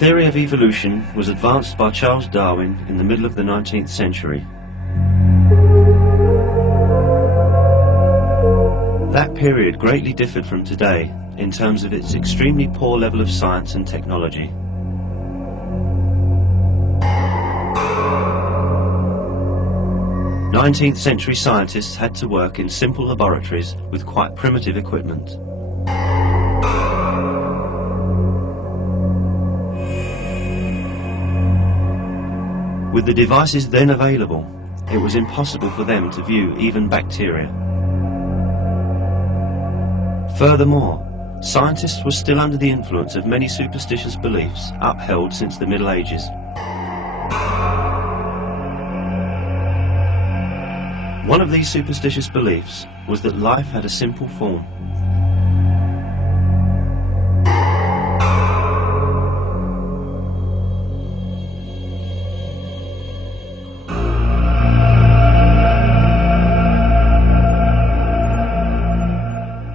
theory of evolution was advanced by Charles Darwin in the middle of the 19th century. That period greatly differed from today in terms of its extremely poor level of science and technology. Nineteenth century scientists had to work in simple laboratories with quite primitive equipment. With the devices then available, it was impossible for them to view even bacteria. Furthermore, scientists were still under the influence of many superstitious beliefs upheld since the Middle Ages. One of these superstitious beliefs was that life had a simple form.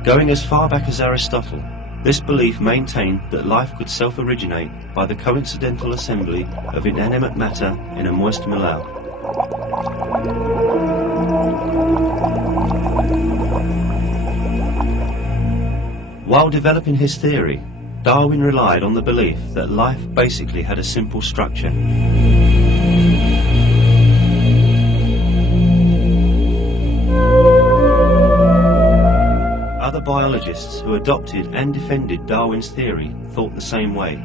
Going as far back as Aristotle, this belief maintained that life could self-originate by the coincidental assembly of inanimate matter in a moist melee. While developing his theory, Darwin relied on the belief that life basically had a simple structure. Other biologists who adopted and defended Darwin's theory thought the same way.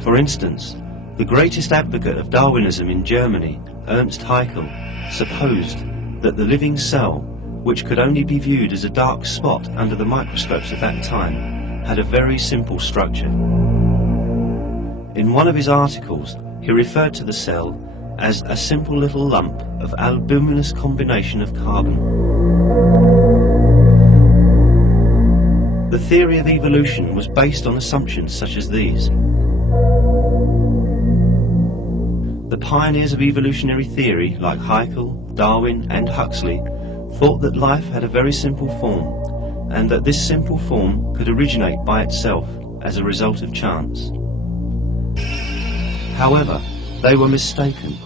For instance, the greatest advocate of Darwinism in Germany, Ernst Haeckel, supposed that the living cell, which could only be viewed as a dark spot under the microscopes of that time, had a very simple structure. In one of his articles, he referred to the cell as a simple little lump of albuminous combination of carbon. The theory of evolution was based on assumptions such as these. The pioneers of evolutionary theory like Haeckel, Darwin and Huxley thought that life had a very simple form, and that this simple form could originate by itself as a result of chance. However, they were mistaken.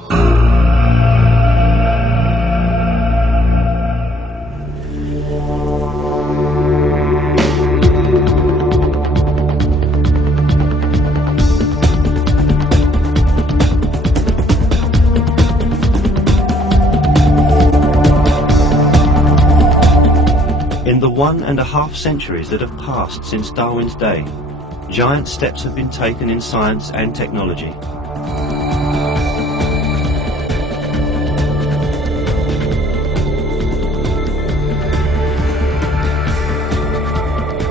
In the 1.5 centuries that have passed since Darwin's day, giant steps have been taken in science and technology.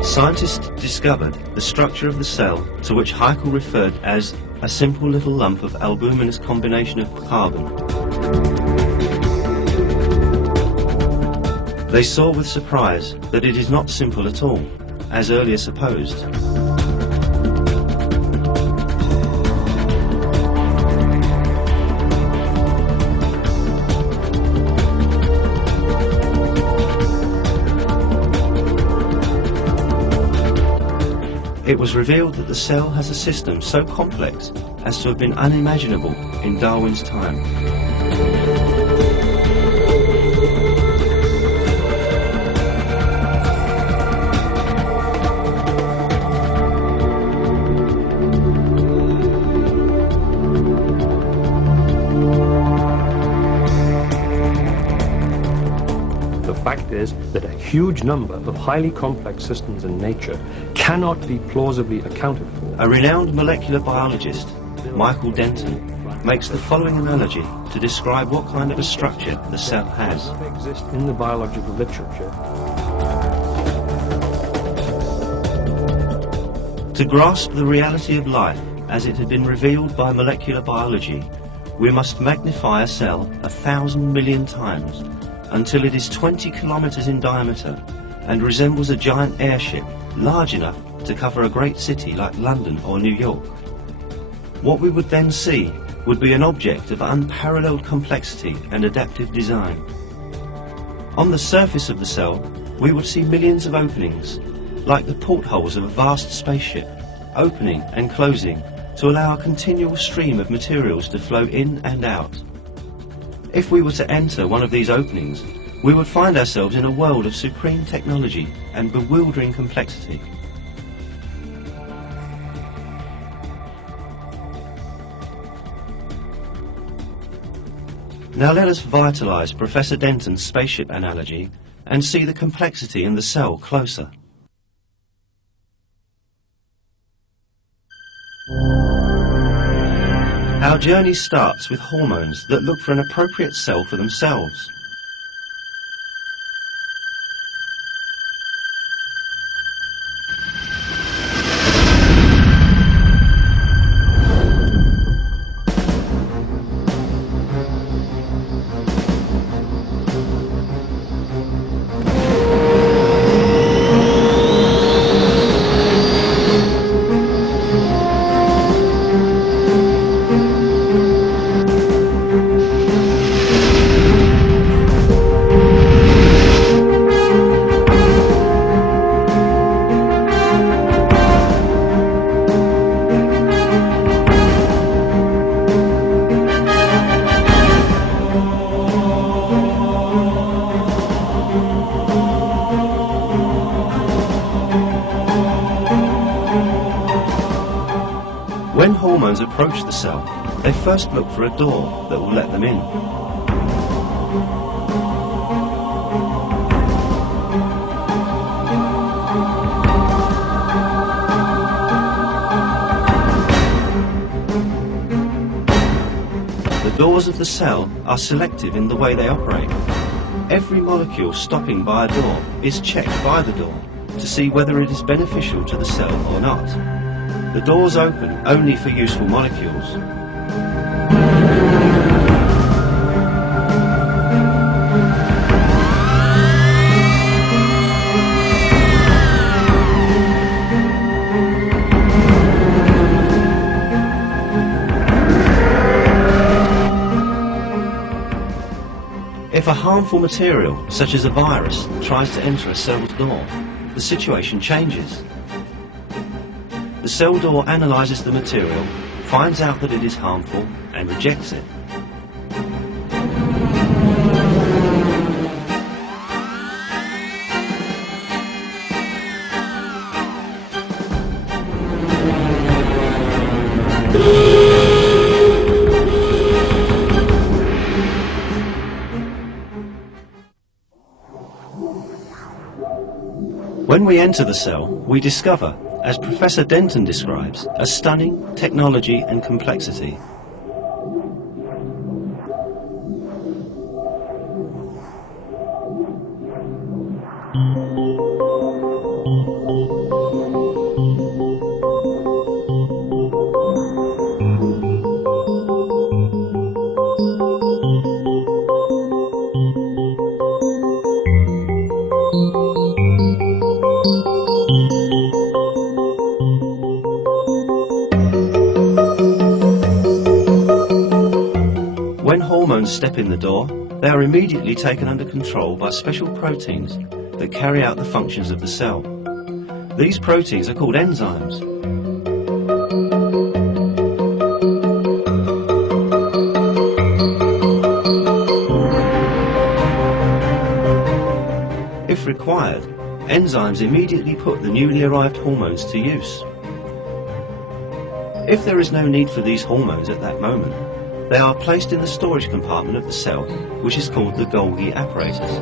Scientists discovered the structure of the cell to which Haeckel referred as a simple little lump of albuminous combination of carbon. They saw with surprise that it is not simple at all, as earlier supposed. It was revealed that the cell has a system so complex as to have been unimaginable in Darwin's time. The fact is that a huge number of highly complex systems in nature cannot be plausibly accounted for. A renowned molecular biologist, Michael Denton, makes the following analogy to describe what kind of a structure the cell has. Exist in the biological literature. To grasp the reality of life as it had been revealed by molecular biology, we must magnify a cell 1,000 million times until it is 20 kilometers in diameter and resembles a giant airship large enough to cover a great city like London or New York. What we would then see would be an object of unparalleled complexity and adaptive design. On the surface of the cell, we would see millions of openings, like the portholes of a vast spaceship, opening and closing to allow a continual stream of materials to flow in and out. If we were to enter one of these openings, we would find ourselves in a world of supreme technology and bewildering complexity. Now let us vitalize Professor Denton's spaceship analogy and see the complexity in the cell closer. Our journey starts with hormones that look for an appropriate cell for themselves. When hormones approach the cell, they first look for a door that will let them in. The doors of the cell are selective in the way they operate. Every molecule stopping by a door is checked by the door to see whether it is beneficial to the cell or not. The doors open only for useful molecules. If a harmful material, such as a virus, tries to enter a cell's door, the situation changes. The cell door analyzes the material, finds out that it is harmful, and rejects it. When we enter the cell, we discover, as Professor Denton describes, a stunning technology and complexity. When hormones step in the door, they are immediately taken under control by special proteins that carry out the functions of the cell. These proteins are called enzymes. If required, enzymes immediately put the newly arrived hormones to use. If there is no need for these hormones at that moment, they are placed in the storage compartment of the cell, which is called the Golgi apparatus.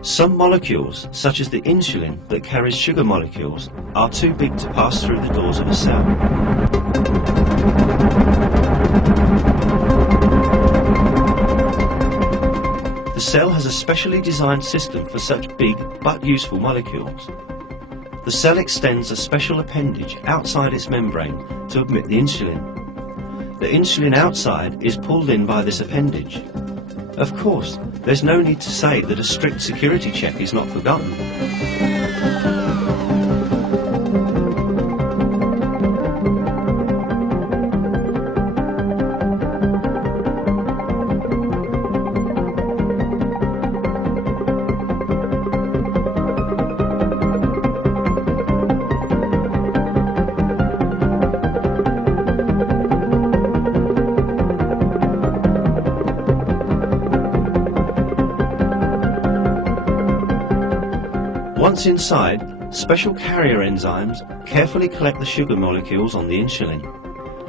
Some molecules, such as the insulin that carries sugar molecules, are too big to pass through the doors of a cell. The cell has a specially designed system for such big but useful molecules. The cell extends a special appendage outside its membrane to admit the insulin. The insulin outside is pulled in by this appendage. Of course, there's no need to say that a strict security check is not forgotten. Once inside, special carrier enzymes carefully collect the sugar molecules on the insulin.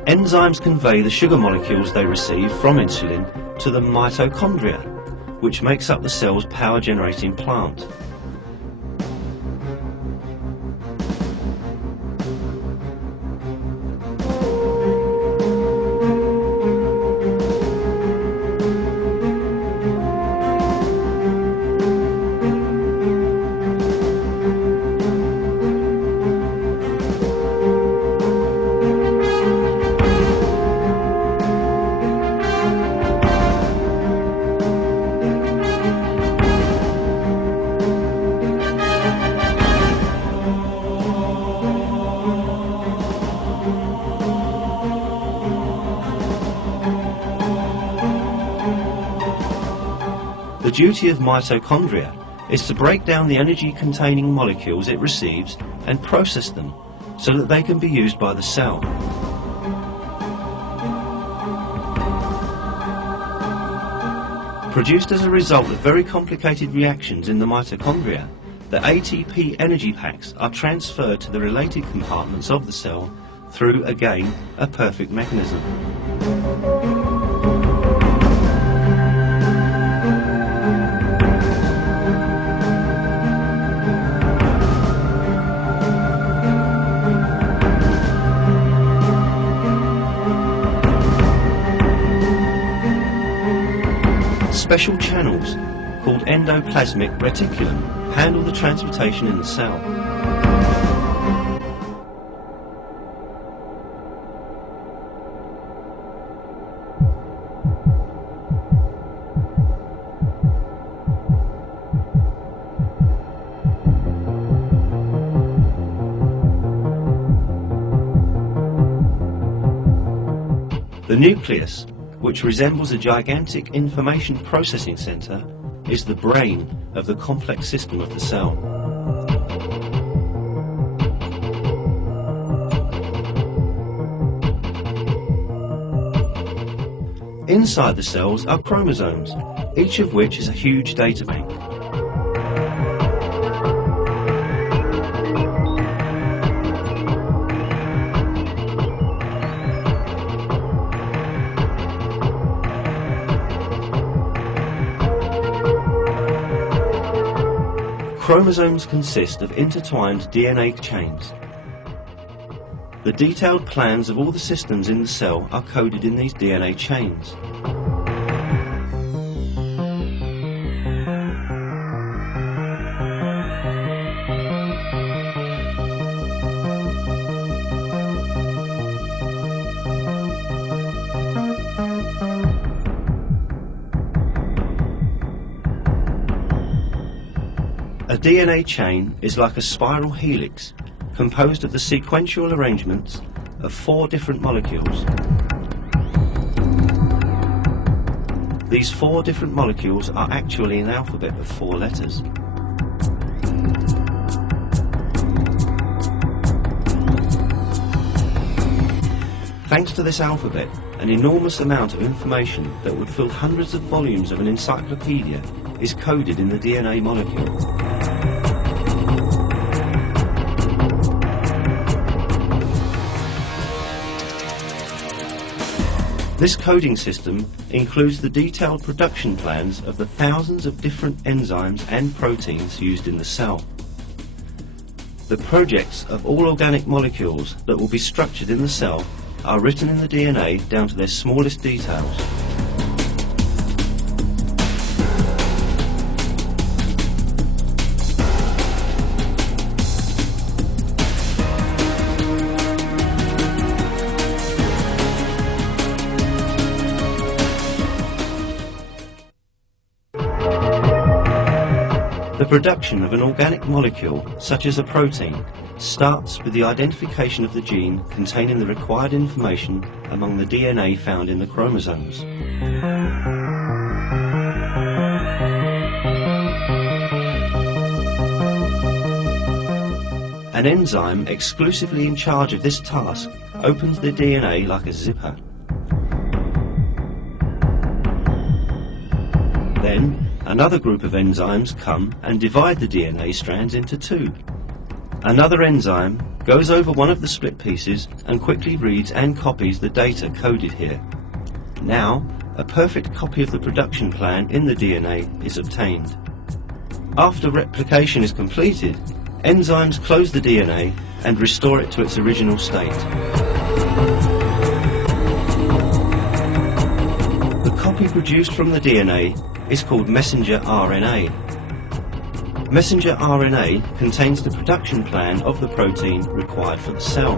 Enzymes convey the sugar molecules they receive from insulin to the mitochondria, which makes up the cell's power-generating plant. The duty of mitochondria is to break down the energy-containing molecules it receives and process them so that they can be used by the cell. Produced as a result of very complicated reactions in the mitochondria, the ATP energy packs are transferred to the related compartments of the cell through, again, a perfect mechanism. Special channels, called endoplasmic reticulum, handle the transportation in the cell. The nucleus, which resembles a gigantic information processing center, is the brain of the complex system of the cell. Inside the cells are chromosomes, each of which is a huge data bank. Chromosomes consist of intertwined DNA chains. The detailed plans of all the systems in the cell are coded in these DNA chains. A DNA chain is like a spiral helix, composed of the sequential arrangements of 4 different molecules. These 4 different molecules are actually an alphabet of 4 letters. Thanks to this alphabet, an enormous amount of information that would fill hundreds of volumes of an encyclopedia is coded in the DNA molecule. This coding system includes the detailed production plans of the thousands of different enzymes and proteins used in the cell. The projects of all organic molecules that will be structured in the cell are written in the DNA down to their smallest details. production of an organic molecule, such as a protein, starts with the identification of the gene containing the required information among the DNA found in the chromosomes. An enzyme exclusively in charge of this task opens the DNA like a zipper. Then, another group of enzymes come and divide the DNA strands into two. Another enzyme goes over one of the split pieces and quickly reads and copies the data coded here. Now, a perfect copy of the production plan in the DNA is obtained. After replication is completed, enzymes close the DNA and restore it to its original state. The copy produced from the DNA is called messenger RNA. Messenger RNA contains the production plan of the protein required for the cell.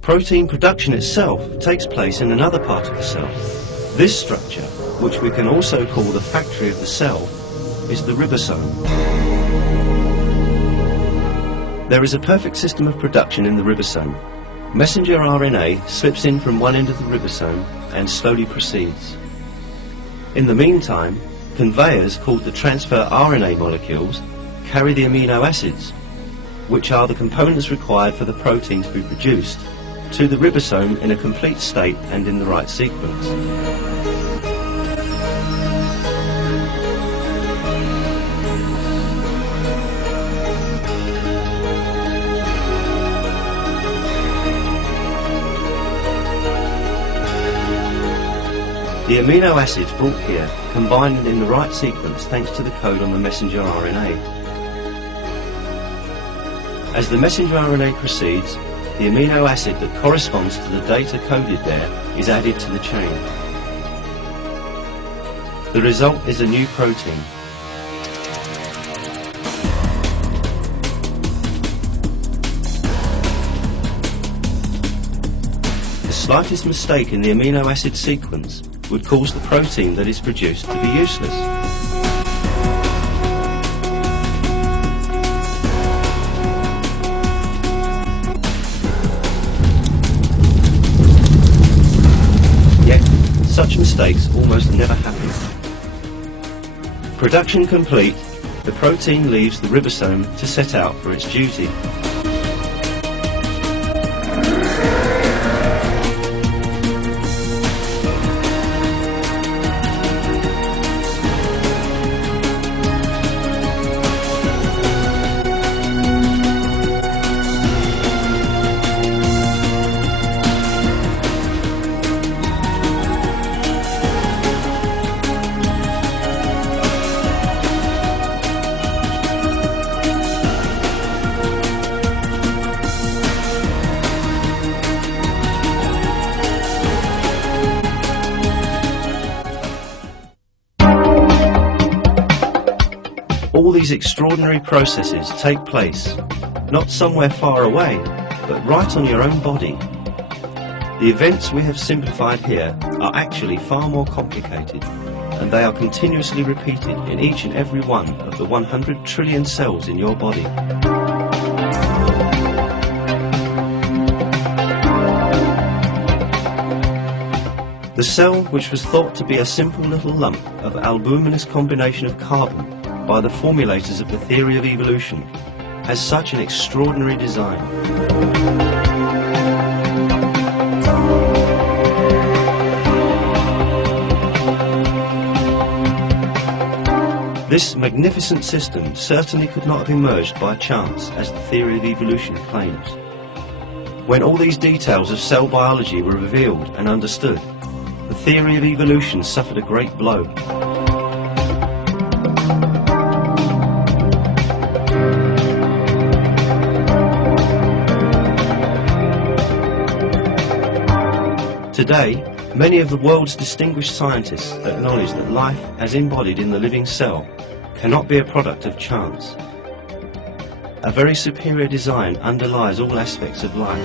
Protein production itself takes place in another part of the cell. This structure, which we can also call the factory of the cell, is the ribosome. There is a perfect system of production in the ribosome. Messenger RNA slips in from one end of the ribosome and slowly proceeds. In the meantime, conveyors called the transfer RNA molecules carry the amino acids, which are the components required for the protein to be produced, to the ribosome in a complete state and in the right sequence. The amino acids brought here combine in the right sequence thanks to the code on the messenger RNA. As the messenger RNA proceeds, the amino acid that corresponds to the data coded there is added to the chain. The result is a new protein. The slightest mistake in the amino acid sequence would cause the protein that is produced to be useless. Yet, such mistakes almost never happen. Production complete, the protein leaves the ribosome to set out for its duty. All these extraordinary processes take place, not somewhere far away, but right on your own body. The events we have simplified here are actually far more complicated, and they are continuously repeated in each and every one of the 100 trillion cells in your body. The cell, which was thought to be a simple little lump of albuminous combination of carbon by the formulators of the theory of evolution, has such an extraordinary design. This magnificent system certainly could not have emerged by chance, as the theory of evolution claims. When all these details of cell biology were revealed and understood, the theory of evolution suffered a great blow. Today, many of the world's distinguished scientists acknowledge that life, as embodied in the living cell, cannot be a product of chance. A very superior design underlies all aspects of life.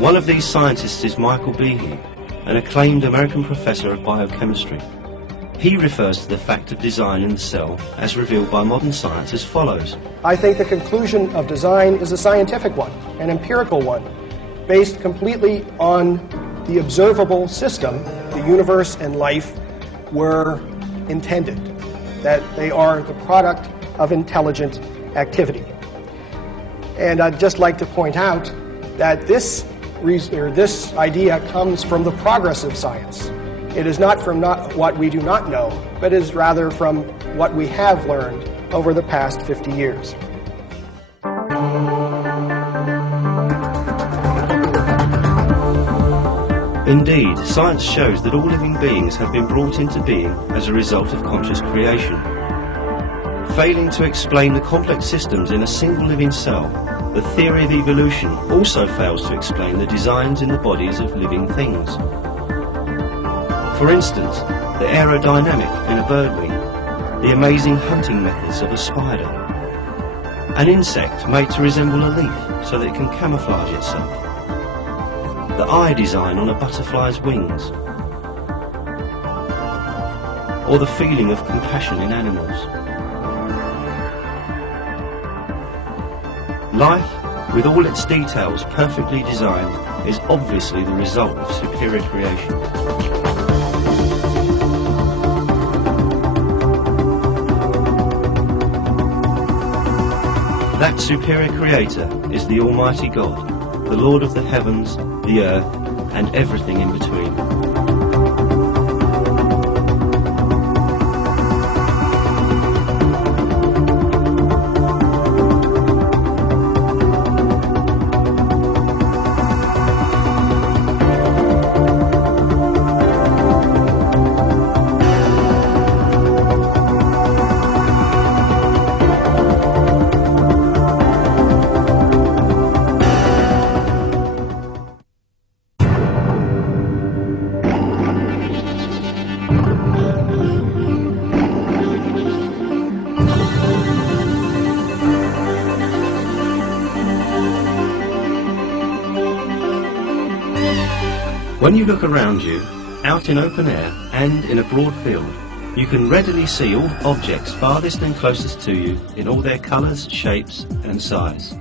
One of these scientists is Michael Behe, an acclaimed American professor of biochemistry. He refers to the fact of design in the cell as revealed by modern science as follows. I think the conclusion of design is a scientific one, an empirical one, based completely on the observable system the universe and life were intended, that they are the product of intelligent activity. And I'd just like to point out that this idea comes from the progress of science. It is not from what we do not know, but is rather from what we have learned over the past 50 years. Indeed, science shows that all living beings have been brought into being as a result of conscious creation. Failing to explain the complex systems in a single living cell, the theory of evolution also fails to explain the designs in the bodies of living things. For instance, the aerodynamic in a bird wing, the amazing hunting methods of a spider, an insect made to resemble a leaf so that it can camouflage itself, the eye design on a butterfly's wings, or the feeling of compassion in animals. Life, with all its details perfectly designed, is obviously the result of superior creation. That superior creator is the Almighty God, the Lord of the heavens, the earth, and everything in between. When you look around you, out in open air and in a broad field, you can readily see all objects farthest and closest to you in all their colours, shapes and size.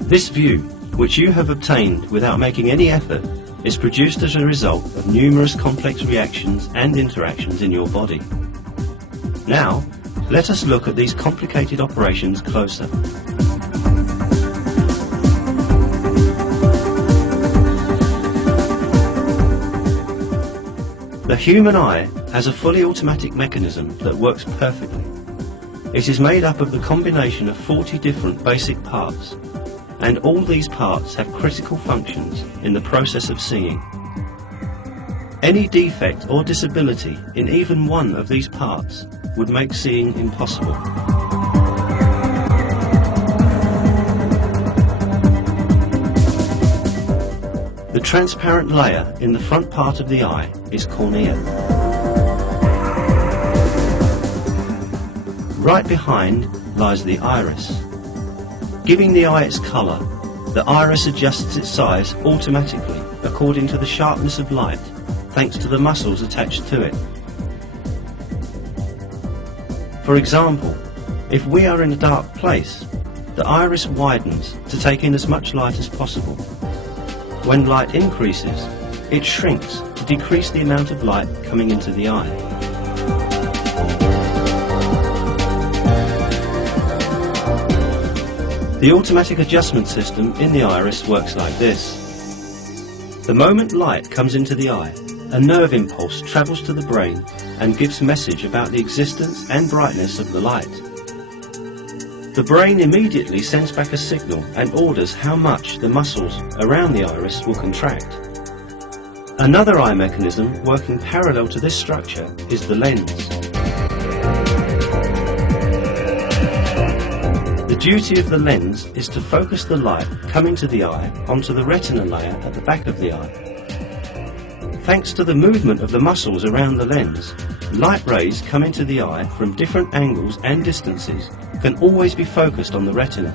This view, which you have obtained without making any effort, is produced as a result of numerous complex reactions and interactions in your body. Now, let us look at these complicated operations closer. The human eye has a fully automatic mechanism that works perfectly. It is made up of the combination of 40 different basic parts, and all these parts have critical functions in the process of seeing. Any defect or disability in even one of these parts would make seeing impossible. The transparent layer in the front part of the eye is cornea. Right behind lies the iris. Giving the eye its colour, the iris adjusts its size automatically according to the sharpness of light, thanks to the muscles attached to it. For example, if we are in a dark place, the iris widens to take in as much light as possible. When light increases, it shrinks to decrease the amount of light coming into the eye. The automatic adjustment system in the iris works like this. The moment light comes into the eye, a nerve impulse travels to the brain and gives message about the existence and brightness of the light. The brain immediately sends back a signal and orders how much the muscles around the iris will contract. Another eye mechanism working parallel to this structure is the lens. The duty of the lens is to focus the light coming to the eye onto the retina layer at the back of the eye. Thanks to the movement of the muscles around the lens, light rays coming to the eye from different angles and distances can always be focused on the retina.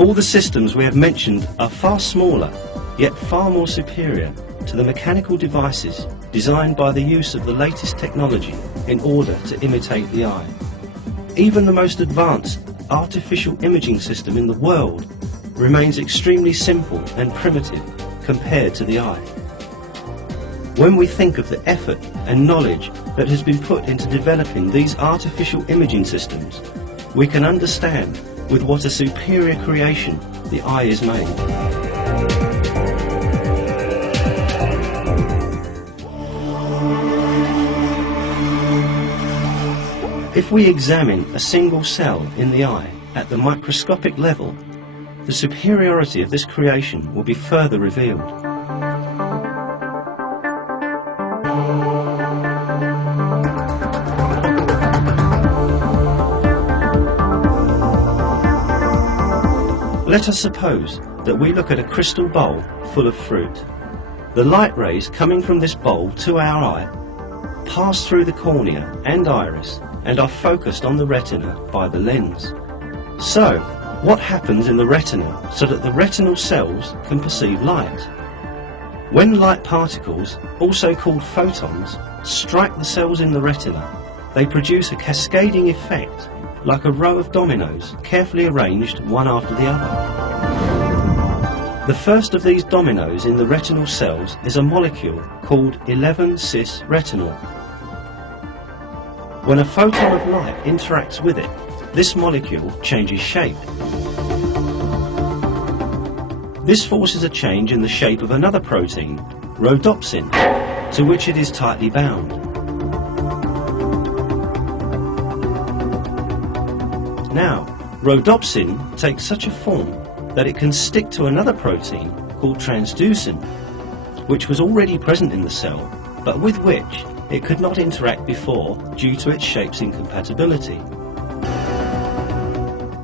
All the systems we have mentioned are far smaller, yet far more superior to the mechanical devices designed by the use of the latest technology in order to imitate the eye. Even the most advanced artificial imaging system in the world remains extremely simple and primitive compared to the eye. When we think of the effort and knowledge that has been put into developing these artificial imaging systems, we can understand with what a superior creation the eye is made. If we examine a single cell in the eye at the microscopic level, the superiority of this creation will be further revealed. Let us suppose that we look at a crystal bowl full of fruit. The light rays coming from this bowl to our eye pass through the cornea and iris and are focused on the retina by the lens. So, what happens in the retina so that the retinal cells can perceive light? When light particles, also called photons, strike the cells in the retina, they produce a cascading effect like a row of dominoes carefully arranged one after the other. The first of these dominoes in the retinal cells is a molecule called 11-cis-retinol. When a photon of light interacts with it, this molecule changes shape. This forces a change in the shape of another protein, rhodopsin, to which it is tightly bound. Now, rhodopsin takes such a form that it can stick to another protein called transducin, which was already present in the cell, but with which it could not interact before due to its shape's incompatibility.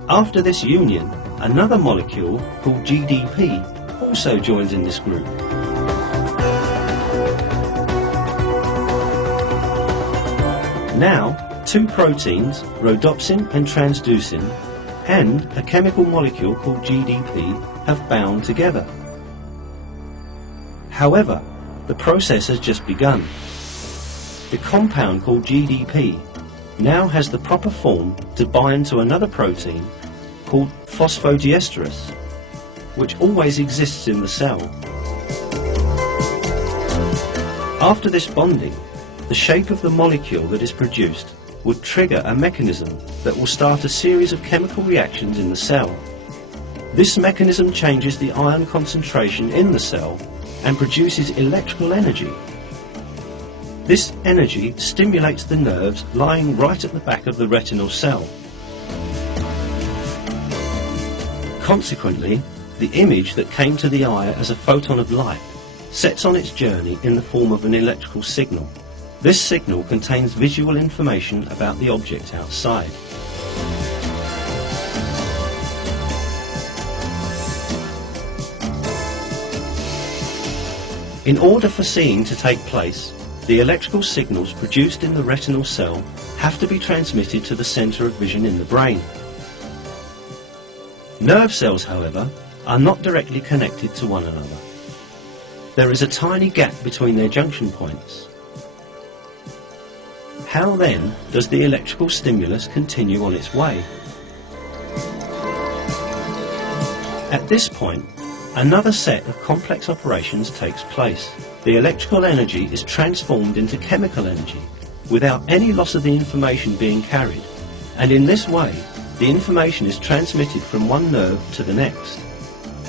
After this union, another molecule called GDP also joins in this group. Now, two proteins, rhodopsin and transducin, and a chemical molecule called GDP have bound together. However, the process has just begun. The compound called GDP now has the proper form to bind to another protein called phosphodiesterase, which always exists in the cell. After this bonding, the shape of the molecule that is produced would trigger a mechanism that will start a series of chemical reactions in the cell. This mechanism changes the ion concentration in the cell and produces electrical energy. This energy stimulates the nerves lying right at the back of the retinal cell. Consequently, the image that came to the eye as a photon of light sets on its journey in the form of an electrical signal. This signal contains visual information about the object outside. In order for seeing to take place, the electrical signals produced in the retinal cell have to be transmitted to the center of vision in the brain. Nerve cells, however, are not directly connected to one another. There is a tiny gap between their junction points. How then does the electrical stimulus continue on its way? At this point, another set of complex operations takes place. The electrical energy is transformed into chemical energy without any loss of the information being carried, and in this way the information is transmitted from one nerve to the next.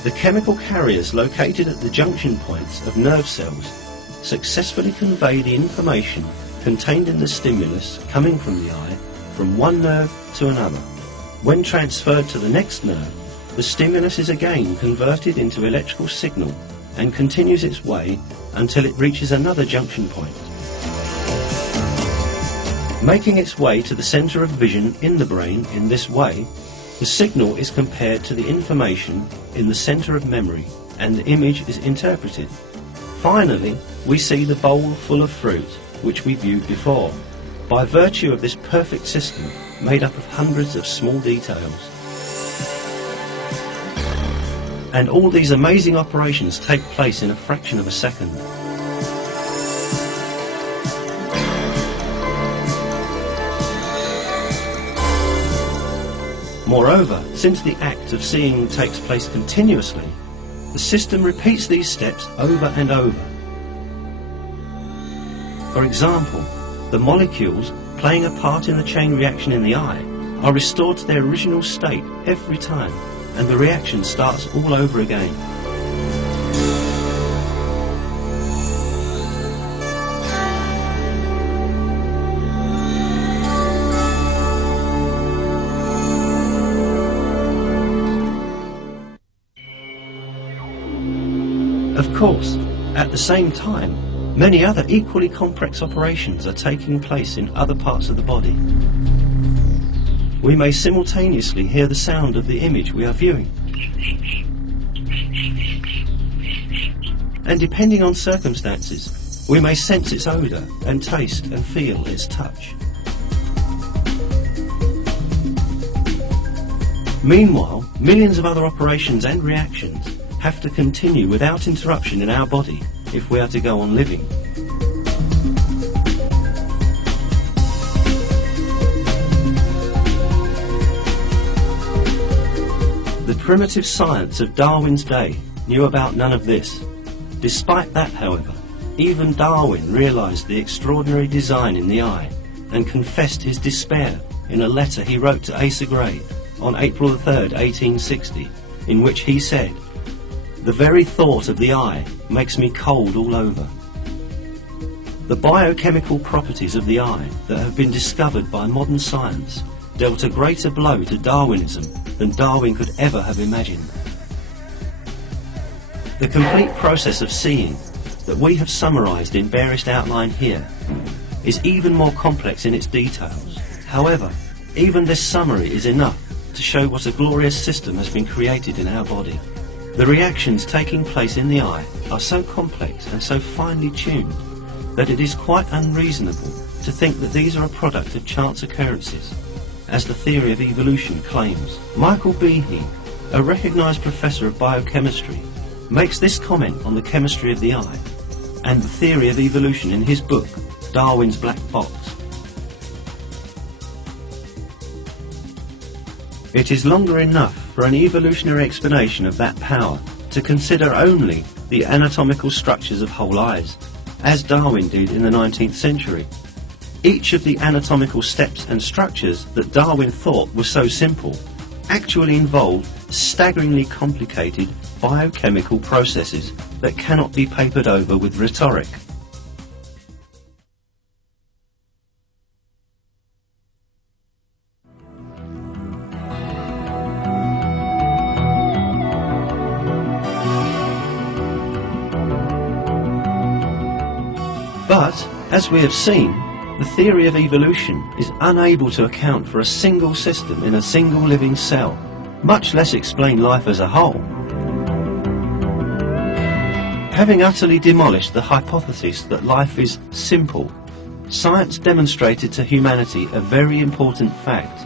The chemical carriers located at the junction points of nerve cells successfully convey the information contained in the stimulus coming from the eye from one nerve to another, When transferred to the next nerve, the stimulus is again converted into electrical signal and continues its way until it reaches another junction point. Making its way to the center of vision in the brain in this way, the signal is compared to the information in the center of memory and the image is interpreted. Finally, we see the bowl full of fruit which we viewed before, by virtue of this perfect system made up of hundreds of small details. And all these amazing operations take place in a fraction of a second. Moreover, since the act of seeing takes place continuously, the system repeats these steps over and over. For example, the molecules playing a part in the chain reaction in the eye are restored to their original state every time, and the reaction starts all over again. Of course, at the same time, many other equally complex operations are taking place in other parts of the body. We may simultaneously hear the sound of the image we are viewing. And depending on circumstances, we may sense its odour and taste and feel its touch. Meanwhile, millions of other operations and reactions have to continue without interruption in our body if we are to go on living. The primitive science of Darwin's day knew about none of this. Despite that, however, even Darwin realized the extraordinary design in the eye and confessed his despair in a letter he wrote to Asa Gray on April 3rd, 1860, in which he said, "The very thought of the eye makes me cold all over." The biochemical properties of the eye that have been discovered by modern science dealt a greater blow to Darwinism than Darwin could ever have imagined. The complete process of seeing that we have summarized in barest outline here is even more complex in its details. However, even this summary is enough to show what a glorious system has been created in our body. The reactions taking place in the eye are so complex and so finely tuned that it is quite unreasonable to think that these are a product of chance occurrences, as the theory of evolution claims. Michael Behe, a recognized professor of biochemistry, makes this comment on the chemistry of the eye and the theory of evolution in his book, Darwin's Black Box. It is longer enough for an evolutionary explanation of that power to consider only the anatomical structures of whole eyes, as Darwin did in the 19th century. Each of the anatomical steps and structures that Darwin thought were so simple actually involved staggeringly complicated biochemical processes that cannot be papered over with rhetoric. But, as we have seen, the theory of evolution is unable to account for a single system in a single living cell, much less explain life as a whole. Having utterly demolished the hypothesis that life is simple, science demonstrated to humanity a very important fact.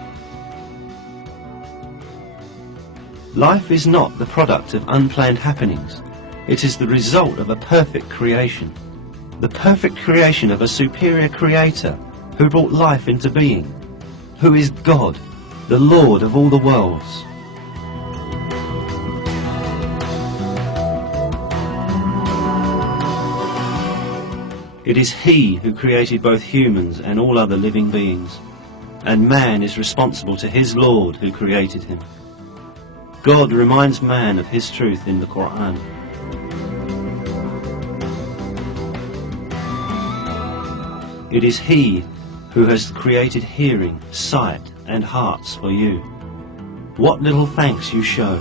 Life is not the product of unplanned happenings. It is the result of a perfect creation. The perfect creation of a superior creator who brought life into being, who is God, the Lord of all the worlds. It is He who created both humans and all other living beings, and man is responsible to his Lord who created him. God reminds man of his truth in the Quran. It is He who has created hearing, sight and hearts for you. what little thanks you show.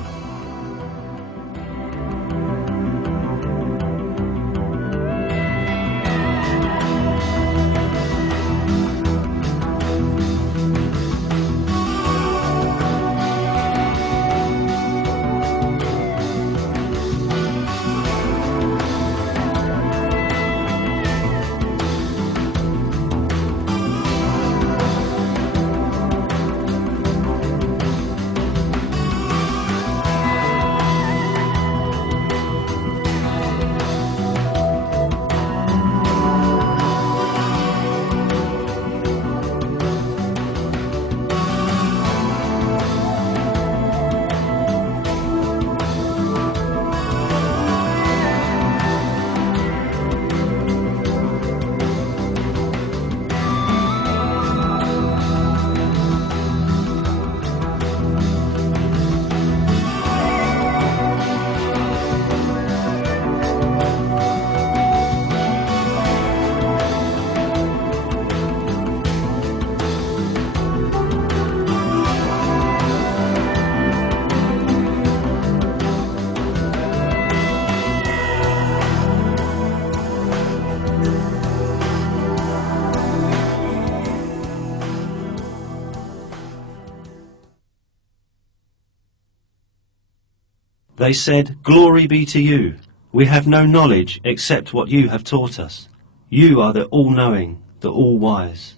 They said, "Glory be to you. We have no knowledge except what you have taught us. You are the all-knowing, the all-wise."